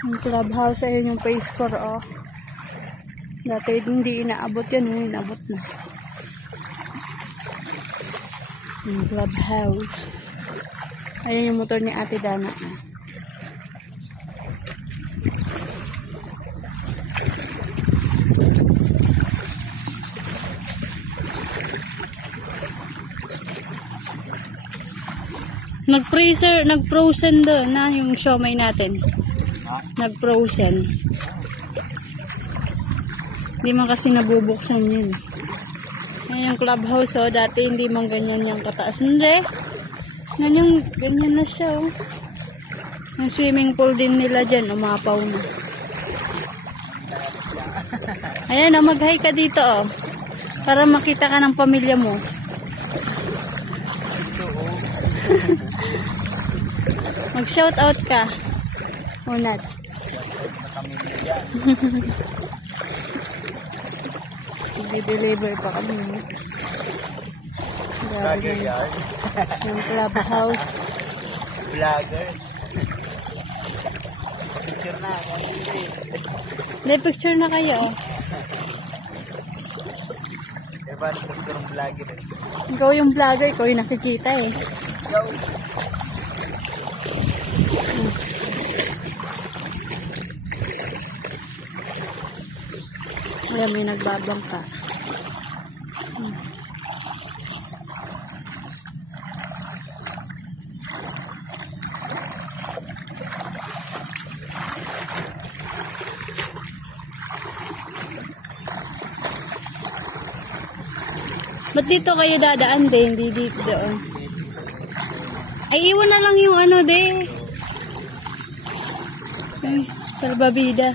Yung clubhouse, ayun yung face core, oh. Dati hindi inaabot yan, inaabot na. Yung clubhouse. Ayun yung motor ni Ate Dana. Nag-freezer, nag-frozen doon na yung siomay natin. Nag-frozen. Hindi man kasi nabubuksan yun. Ayan yung clubhouse, oh. Dati hindi man ganyan yung kataas. Hindi. Ganyan na siya, oh. Yung swimming pool din nila dyan, umapaw na. Ayan, oh, mag-hi ka dito, oh. Para makita ka ng pamilya mo. Mag-shout out ka. Unat. I-deliver pa kami. Vlogger yan. Yung clubhouse. Vlogger. Picture na. Hindi, picture na kayo. Diba, picture ng vlogger eh. Ikaw yung vlogger, ikaw yung nakikita eh. Yo! Ayan, may nagbabangka. Ba't dito kayo dadaan din? Hindi dito doon. Ay, iwan na lang yung ano din. Ay, salbabida.